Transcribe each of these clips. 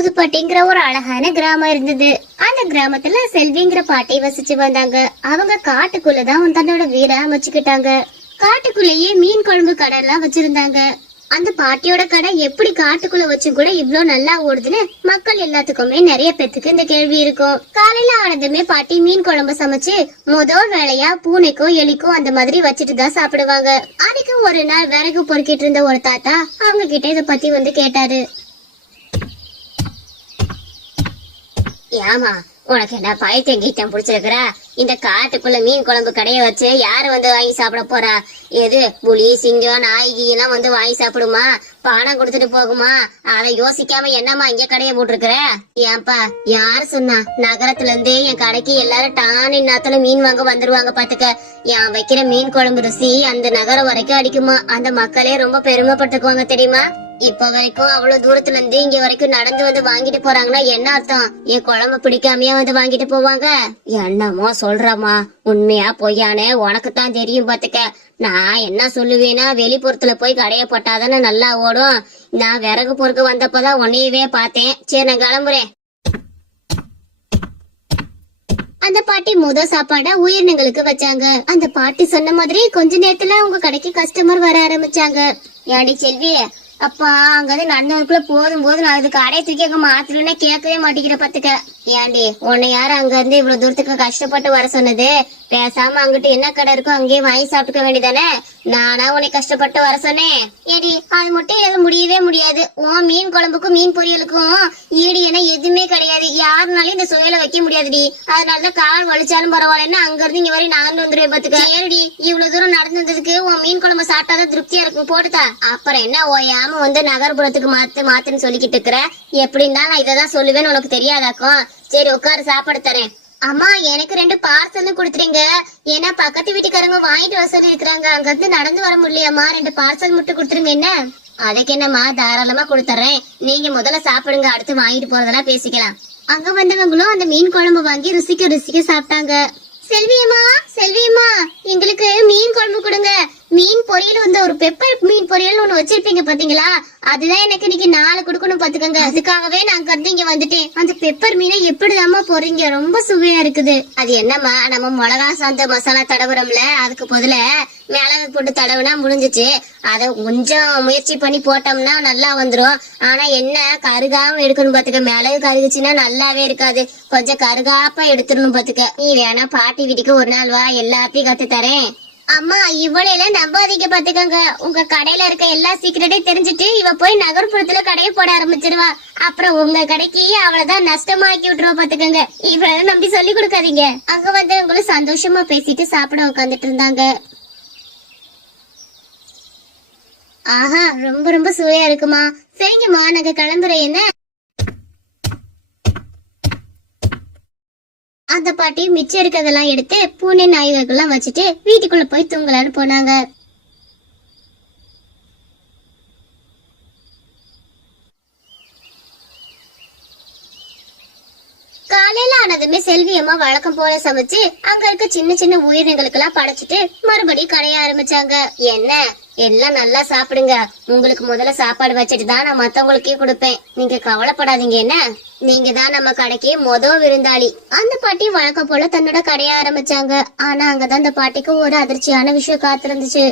புதுப்பட்டிங்கிற ஒரு அழகான கிராமம் இருந்தது. அந்த கிராமத்துல செல்விங்கிற பாட்டி வசிச்சு வந்தாங்க. அவங்க காட்டுக்குள்ளதான் தன்னோட வீட அமைச்சுக்கிட்டாங்க. காட்டுக்குள்ளேயே மீன் குழம்பு கடை எல்லாம் வச்சிருந்தாங்க. அந்த பாட்டியோட கடை எப்படி காட்டுக்குள்ள வச்சும் கூட இவ்ளோ நல்லா ஓடுதுன்னு மக்கள் எல்லாத்துக்குமே நிறைய பேத்துக்கு இந்த கேள்வி இருக்கும். காலையில ஆனதுமே பாட்டி மீன் குழம்பு சமைச்சு முதல் வேலையா பூனைக்கும் எலிக்கும் அந்த மாதிரி வச்சுட்டு தான் சாப்பிடுவாங்க. அதுக்கு ஒரு நாள் விறகு பொறுக்கிட்டு இருந்த ஒரு தாத்தா அவங்க கிட்ட இத பத்தி கேட்டாரு. ஏமா, உனக்கு என்ன பைத்தியம் கீட்டம் புடிச்சிருக்கிற? இந்த காட்டுக்குள்ள மீன் குழம்பு கடைய வச்சு யாரு வாங்கி சாப்பிட போறா? எது புலி சிங்கம் நாய்கி எல்லாம் வாங்கி சாப்பிடுமா? பணம் கொடுத்துட்டு போகுமா? அதை யோசிக்காம என்னமா இங்க கடைய போட்டிருக்கிற? ஏன்பா, யாரு சொன்னா? நகரத்துல இருந்து என் கடைக்கு எல்லாரும் டானி நாத்துல மீன் வாங்க வந்துருவாங்க பாத்துக்க. என் வைக்கிற மீன் குழம்பு ருசி அந்த நகரம் வரைக்கும் அடிக்குமா. அந்த மக்களே ரொம்ப பெருமைப்பட்டுக்குவாங்க தெரியுமா? இப்ப வரைக்கும் அவ்வளவு தூரத்துல இருந்து இங்க வரைக்கும் நடந்து வாங்கிட்டு போறாங்கன்னா என்ன அர்த்தம்? என் குழம்பு பிடிக்காமையா வாங்கிட்டு போவாங்க? என்னமோ சொல்றமா, உண்மையா பொய்யானே உனக்கு தான் தெரியும் பாத்துக்க. நான் என்ன சொல்லுவேன்னா, வெளிப்புறத்துல போய் கடைய போட்டாதானே நல்லா ஓடும். நான் விறகு பொறுக்க வந்தப்பதான் உன்னையவே பார்த்தேன். சரி, நான் கிளம்புறேன். அந்த பாட்டி சாப்பாட உயிரினங்களுக்கு வச்சாங்க. அந்த பாட்டி சொன்ன மாதிரி கொஞ்ச நேரத்துல உங்க கடைக்கு கஸ்டமர் வர ஆரம்பிச்சாங்க. ஏடி செல்வி, அப்பா அங்க நடந்தவருக்குள்ள போதும் நான் இதுக்கு அடைய தூக்கி அங்க மாத்திரன்னு கேட்கவே மாட்டேங்கிற பாத்துக்க. ஏண்டி, உன்னை யாரு அங்க இருந்து இவ்வளவு தூரத்துக்கு கஷ்டப்பட்டு வர சொன்னது? பேசாம அங்கிட்டு என்ன கடை இருக்கோ அங்கேயே வாங்கி சாப்பிட்டுக்க வேண்டியதானே? நானா உன்னை கஷ்டப்பட்டு வர சொன்னேன்? ஏடி, அது மட்டும் எனக்கு முடியவே முடியாது. உன் மீன் குழம்புக்கும் மீன் பொரியலுக்கும் ஈடு என எதுவுமே கிடையாது. யாருனாலும் இந்த சுவையில வைக்க முடியாதுடி. அதனாலதான் கால் வலிச்சாலும் பரவாயில்லன்னு அங்க இருந்து இங்க வரையும் நான் வந்துருவேன் பாத்துக்க. ஏடி, இவ்வளவு தூரம் நடந்து வந்ததுக்கு உன் மீன் குழம்பு சாப்பிட்டாதான் திருப்தியா இருக்கும். போட்டுதா அப்புறம் என்ன ஓயாம நகர்புறத்துக்கு மாத்துன்னு சொல்லிக்கிட்டு இருக்கிற? எப்படின்னா நான் இததான் சொல்லுவேன்னு உனக்கு தெரியாதாக்கும். சரி, உட்காரு, சாப்பாடு தரேன். அம்மா, எனக்கு 2 பார்சல் கொடுத்துறீங்க. ஏன்னா பக்கத்து வீட்டுக்காரங்க வாங்கிட்டு வர சொல்லி இருக்கிறாங்க. அங்க இருந்து நடந்து வர முடியலையாமா. 2 பார்சல் மட்டும் கொடுத்துருங்க. என்ன அதுக்கு என்னம்மா, தாராளமா கொடுத்துறேன். நீங்க முதல்ல சாப்பிடுங்க, அடுத்து வாங்கிட்டு போறதெல்லாம் பேசிக்கலாம். அங்க வந்தவங்களும் அந்த மீன் குழம்பு வாங்கி ருசிக்க சாப்பிட்டாங்க. செல்வியம்மா, எங்களுக்கு மீன் குழம்பு கொடுங்க. மீன் பொரியல் ஒரு பெப்பர் மீன் பொரியல் ஒண்ணு வச்சிருப்பீங்க பாத்தீங்களா? அதுதான் எனக்கு இன்னைக்கு 4 கொடுக்கணும் பாத்துக்கோங்க. அதுக்காகவே நான் கருந்து இங்க வந்துட்டேன். அந்த பெப்பர் மீனை எப்படிதாம்மா போறீங்க? ரொம்ப சுவையா இருக்குது. அது என்னம்மா, நம்ம மிளகா சாந்த மசாலா தடவுறோம்ல, அதுக்கு பதில மிளகு போட்டு தடவுனா முடிஞ்சிச்சு. அத கொஞ்சம் முயற்சி பண்ணி போட்டோம்னா நல்லா வந்துரும். ஆனா என்ன, கருகாம எடுக்கணும் பாத்துக்க. மிளகு கருகுச்சுன்னா நல்லாவே இருக்காது. கொஞ்சம் கருகாப்பா எடுத்துடணும் பாத்துக்க. நீ வேணா பாட்டி வீட்டுக்கு ஒரு நாள் வா, எல்லாத்தையும் கத்து தரேன். அம்மா, இவ்வளவு நம்பாதீங்க பாத்துக்கோங்க. உங்க கடையில இருக்க எல்லா சீக்கிரட்டையும் தெரிஞ்சுட்டு இவ போய் நகர்ப்புறத்துல கடையை போட ஆரம்பிச்சிருவா. அப்புறம் உங்க கடைக்கு அவளதான் நஷ்டமாக்கி விட்டுருவா பாத்துக்கோங்க. இவ்வளவு நம்பி சொல்லி கொடுக்காதீங்க. அங்க வந்தவங்களும் சந்தோஷமா பேசிட்டு சாப்பிட உட்காந்துட்டு இருந்தாங்க. ஆஹா, ரொம்ப ரொம்ப சுவையா இருக்குமா. சரிங்கம்மா, நாங்க கிளம்புறேன். என்ன அந்த பாட்டி மிச்சம் இருக்கிறதெல்லாம் எடுத்து பூனை நாய்கள்லாம் வச்சுட்டு வீட்டுக்குள்ள போய் தூங்கலான்னு போனாங்க. காலையில ஆனதுமே செல்வியம்மா வழக்கம் போல சமைச்சு அங்க இருக்க சின்ன சின்ன உயிரினங்களுக்கு எல்லாம் படைச்சிட்டு மறுபடியும் கடைய ஆரம்பிச்சாங்க. என்ன, எல்லாம் நல்லா சாப்பிடுங்க. உங்களுக்கு முதல்ல சாப்பாடு வச்சுட்டு தான் நான் மத்தவங்களுக்கே கொடுப்பேன். நீங்க கவலைப்படாதீங்க. என்ன, நீங்க தான் நம்ம கடைக்கு விருந்தாளி. அந்த பாட்டி வழக்கம் போல தன்னோட கடைய ஆரம்பிச்சாங்க. ஆனா அங்கதான் அந்த பாட்டிக்கு ஒரு அதிர்ச்சியான விஷயம் காத்திருந்துச்சு.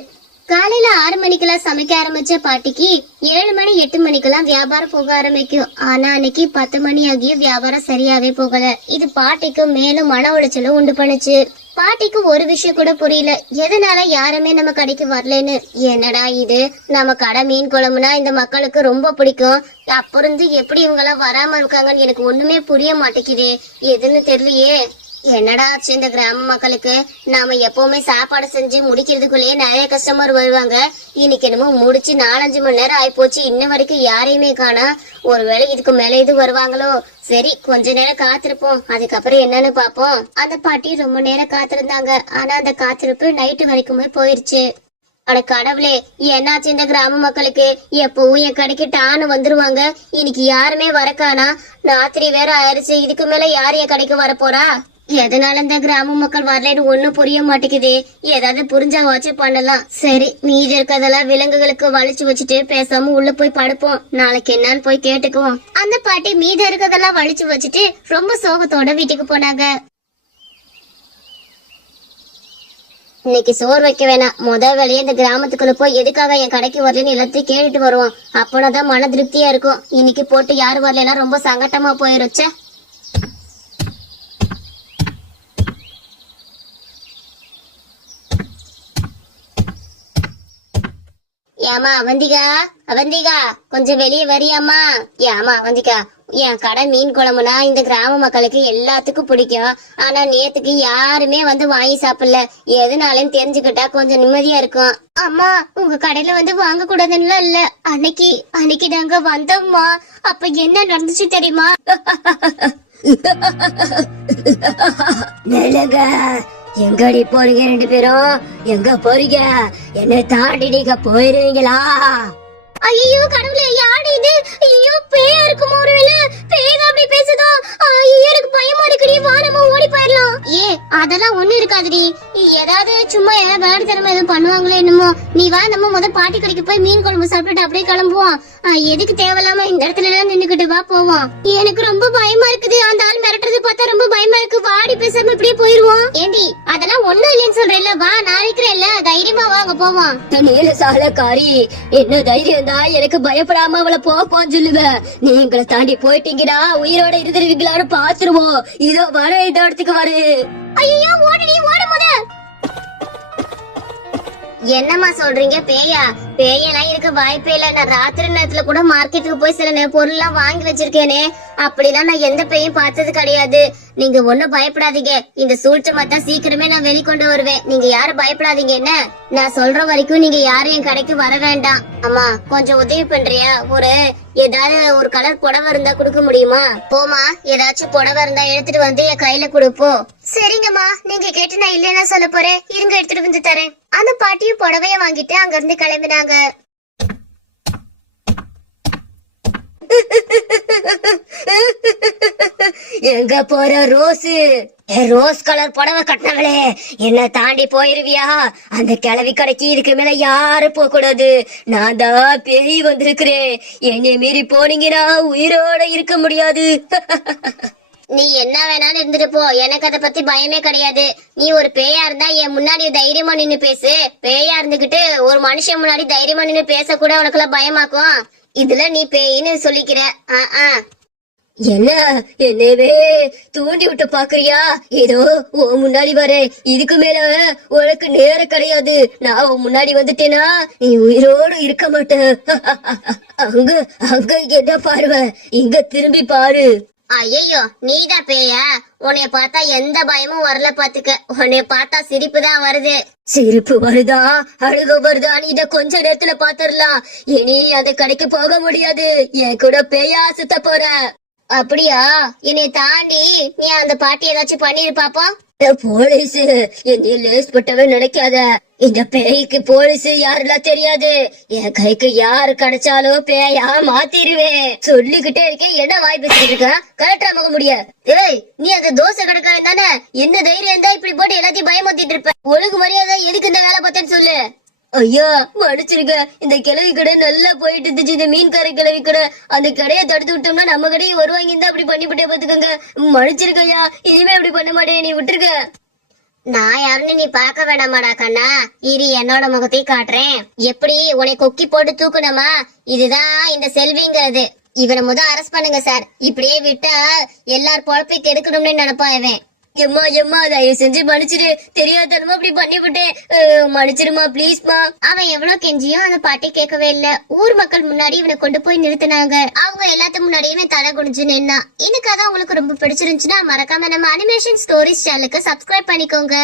காலையில 6 மணிக்கெல்லாம் சமைக்க ஆரம்பிச்ச பாட்டிக்கு 7 மணி 8 மணிக்கெல்லாம் வியாபாரம் போக ஆரம்பிக்கும். ஆனா அன்னைக்கு 10 மணி ஆகியும் வியாபாரம் சரியாவே போகல. இது பாட்டிக்கு மேலும் மன உளைச்சலும் உண்டு பண்ணுச்சு. பாட்டிக்கு ஒரு விஷயம் கூட புரியல, எதனால யாருமே நம்ம கடைக்கு வரலன்னு. என்னடா இது, நம்ம கடை மீன் குழம்புனா இந்த மக்களுக்கு ரொம்ப பிடிக்கும். அப்புறம் எப்படி இவங்க எல்லாம் வராம இருக்காங்கன்னு எனக்கு ஒண்ணுமே புரிய மாட்டேங்குது. எதுன்னு தெரியலையே. என்னடா ஆச்சு இந்த கிராம மக்களுக்கு? நாம எப்பவுமே சாப்பாடு செஞ்சு முடிக்கிறதுக்குள்ளேயே நிறைய கஸ்டமர் வருவாங்க. இன்னைக்கு என்னமோ முடிச்சு 4-5 மணி நேரம் ஆயிப்போச்சு, இன்ன வரைக்கும் யாரையுமே காணா. ஒருவேளை இதுக்கு மேல இது வருவாங்களோ? சரி, கொஞ்ச நேரம் காத்திருப்போம், அதுக்கப்புறம் என்னன்னு பாப்போம். அந்த பாட்டி ரொம்ப நேரம் காத்திருந்தாங்க. ஆனா அந்த காத்திருப்பு நைட்டு வரைக்குமே போயிருச்சு. அட கடவுளே, என்னாச்சு இந்த கிராம மக்களுக்கு? எப்பவும் என் கடைக்கு டான்னு வந்துருவாங்க, இன்னைக்கு யாருமே வரக்கானா? ராத்திரி வேற ஆயிருச்சு, இதுக்கு மேல யாரு என் கடைக்கு வர போறா? எதனால இந்த கிராம மக்கள் வரலன்னு ஒண்ணும் புரிய மாட்டேங்குது. ஏதாவது புரிஞ்சா வச்சு பண்ணலாம். சரி, மீதி இருக்கதெல்லாம் விலங்குகளுக்கு வலிச்சு வச்சுட்டு பேசாம உள்ள போய் படுப்போம். நாளைக்கு என்னன்னு போய் கேட்டுக்குவோம். அந்த பாட்டி மீதி இருக்கதெல்லாம் வலிச்சு வச்சுட்டு ரொம்ப சோகத்தோட வீட்டுக்கு போனாங்க. இன்னைக்கு சோறு வைக்க வேணாம், வேலையே இந்த கிராமத்துக்குள்ள போய் எதுக்காக என் கடைக்கு வரலன்னு எல்லாத்தையும் கேட்டுட்டு வருவோம். அப்பனாதான் மன திருப்தியா இருக்கும். இன்னைக்கு போட்டு யாரு வரலன்னா ரொம்ப சங்கட்டமா போயிருச்சே. ஏமா அவந்திகா, அவந்திகா கொஞ்சம் வெளியே வரியாமா? ஏமா அவந்திகா, என் கடை மீன் குழம்புனா இந்த கிராம மக்களுக்கு எல்லாத்துக்கும் பிடிக்கும். ஆனா நேத்துக்கு யாருமே வந்து வாங்கி சாப்பிடல. எதுனாலும் தெரிஞ்சுக்கிட்டா கொஞ்சம் நிம்மதியா இருக்கும். அம்மா, உங்க கடையில வந்து வாங்க கூடாதுன்னு இல்ல. அன்னைக்கு நாங்க வந்தோம்மா. அப்ப என்ன நடந்துச்சு தெரியுமா? எங்கடி போறீங்க ரெண்டு பேரும்? எங்க போறீங்க? என்ன தாண்டி நீங்க போயிருவீங்களா? ஐயோ கடவுளே, யாரு இது? ஐயோ பேயா இருக்குமோ? ஒருவேளை பேய் அப்படி பேசுதோ? எனக்கு பயமா இருக்குடி. வா நம்ம ஓடி போயிடலாம். அதெல்லாம் ஒண்ணு இருக்காதுடி. ஏதாவது சும்மா ஏதாவது வேலைத்தனமா எதுவும் பண்ணுவாங்களோ என்னமோ. நீ வா, நம்ம முத பாட்டி கடைக்கு போய் மீன் குழம்பு சாப்பிட்டுட்டு அப்படியே கிளம்புவோம். எதுக்கு தேவையில்லாம இந்த இடத்துல எல்லாம் நின்னுக்கிட்டு வா போவோம். எனக்கு ரொம்ப பயமா இருக்குது. அந்த ஆள் மிரட்டுறது பார்த்தா ரொம்ப பயமா இருக்கு. வாடி பேசாம இப்படியே போயிருவோம். ஏண்டி அதெல்லாம் ஒண்ணும் இல்லைன்னு சொல்றேன்ல. வா, நான் இருக்கிறேன்ல, தைரியமா வாங்க போவோம். நீல சாலக்காரி, என்ன தைரியம் தான் எனக்கு பயப்படாம அவளை போன்னு சொல்லுவ. நீங்களை தாண்டி போயிட்டீங்கன்னா உயிரோட இருந்துருவீங்களான்னு பாத்துருவோம். இதோ வர இந்த இடத்துக்கு வரு. ஐயோ ஓடடி, ஓட முத. என்னம்மா சொல்றீங்க? பேயெல்லாம் இருக்க வாய்ப்பே இல்ல. நான் ராத்திரி நேரத்துல கூட மார்க்கெட்டுக்கு போய் சில பொருள் எல்லாம் வாங்கி வச்சிருக்கேனே. அப்படிலாம் நான் எந்த பேயும் பார்த்தது கிடையாது. நீங்க ஒண்ணும் பயப்படாதீங்க. இந்த சூழ்ச்சி தான் சீக்கிரமே நான் வெளிக்கொண்டு வருவேன். நீங்க யாரும் பயப்படாதீங்க. என்ன நான் சொல்ற வரைக்கும் நீங்க யாரும் என் கடைக்கு வர வேண்டாம். அம்மா, கொஞ்சம் உதவி பண்றியா? ஏதாவது ஒரு கலர் புடவை இருந்தா கொடுக்க முடியுமா? போமா, ஏதாச்சும் புடவை இருந்தா எடுத்துட்டு வந்து என் கையில கொடுப்போம். சரிங்கம்மா, நீங்க கேட்டு நான் இல்லைன்னா சொல்ல போறேன். இருங்க, எடுத்துட்டு வந்து தரேன். அந்த பாட்டியும் புடவைய வாங்கிட்டு அங்க இருந்து கிளம்பினாங்க. எங்க போற ரோஸ்? ரோஸ் கலர் புடவை கட்டினவளே, என்ன தாண்டி போயிருவியா? அந்த கிளவி கடைக்கு இதுக்கு மேல யாரும் போக கூடாது. நான் தான் பேய் வந்திருக்கிறேன். என்னை மீறி போனீங்கன்னா உயிரோட இருக்க முடியாது. நீ என்ன வேணாலும் இருந்துட்டு போ. எனக்கு அதை பத்தி பயமே கிடையாது. நீ ஒரு பேயா இருந்தா என் முன்னாடி தைரியமா நின்னு பேசு. பேயா இருந்துகிட்டு ஒரு மனுஷன் முன்னாடி தைரியமா நின்னு பேச கூட உனக்குலாம் பயமாக்கும். இதுல நீ பேயின்னு சொல்லிக்கிற. என்ன என்னவே தூண்டி விட்டு பாக்குறியா? ஏதோ உன் முன்னாடி வரேன். இதுக்கு மேல உனக்கு நேரம் கிடையாது. நான் உன் முன்னாடி வந்துட்டேனா நீ உயிரோடு இருக்க மாட்ட. அங்க என்ன பாருவ, இங்க திரும்பி பாரு. ஐயோ, நீதான் பேயா? உன்னைய பார்த்தா எந்த பயமும் வரல பாத்துக்க. உன்னைய பார்த்தா சிரிப்பு தான் வருது. சிரிப்பு வருதா அழுக வருதா? நீ இத கொஞ்ச நேரத்துல பாத்துடலாம். இனி அந்த கடைக்கு போக முடியாது. என் கூட பேயா சுத்த போற. அப்படியா? என்னை தாண்டி நீ அந்த பாட்டி ஏதாச்சும் பண்ணிரு பாப்போம். போலீஸ் என்னைய லேஸ் பட்டவே நினைக்காத. இந்த பேய்க்கு போலீஸ் யாருலாம் தெரியாது. என் கைக்கு யாரு கிடைச்சாலும் பேயா மாத்திருவேன். சொல்லிக்கிட்டே இருக்கேன், என்ன வாய் பேசிட்டு இருக்க? கரெக்டா மக முடிய. ஏய், நீ அந்த தோசை கடைக்காரன் தானே? என்ன தைரியம் இருந்தா இப்படி போட்டு எல்லாத்தையும் பயமுத்திட்டு இருப்ப? ஒழுங்கு மரியாதை எதுக்கு இந்த வேலை பார்த்தேன்னு சொல்லு. ஐயா மன்னிச்சிருக்க, இந்த கிழவி கடை நல்லா போயிட்டு இருந்துச்சு. இந்த மீன்கார கிழவி கடை, அந்த கடையை தடுத்து விட்டோம்னா நம்ம கடையை வருவாங்க. இருந்தா அப்படி பண்ணிவிட்டே பாத்துக்கோங்க. மன்னிச்சிருக்கையா, இனிமே அப்படி பண்ண மாட்டேன். நீ விட்டுருக்க. நான் யாருன்னு நீ பாக்க வேணாமாடா கண்ணா. இரு, என்னோட முகத்தையும் காட்டுறேன். எப்படி உன்னை கொக்கி போட்டு தூக்கணுமா? இதுதான் இந்த செல்விங்கிறது. இவனை அரெஸ்ட் பண்ணுங்க சார். இப்படியே விட்டா எல்லார் பொழப்பை கெடுக்கணும்னு நினைப்பான் இவன். எம்மா எம்மா, தயவு செஞ்சு மன்னிச்சிரு. தெரியாதனமா அப்படி பண்ணிவிட்டேன். மன்னிச்சிருமா ப்ளீஸ்மா. அவன் எவ்வளவு கெஞ்சியும் அந்த பாட்டி கேட்கவே இல்ல. ஊர் மக்கள் முன்னாடி இவனை கொண்டு போய் நிறுத்தினாங்க. அவங்க எல்லாத்து முன்னாடியுமே தலை குனிஞ்சு நின்னா. இந்த கதை உங்களுக்கு ரொம்ப பிடிச்சிருந்துச்சுன்னா மறக்காம நம்ம அனிமேஷன் ஸ்டோரிஸ் சேனலுக்கு சப்ஸ்கிரைப் பண்ணிக்கோங்க.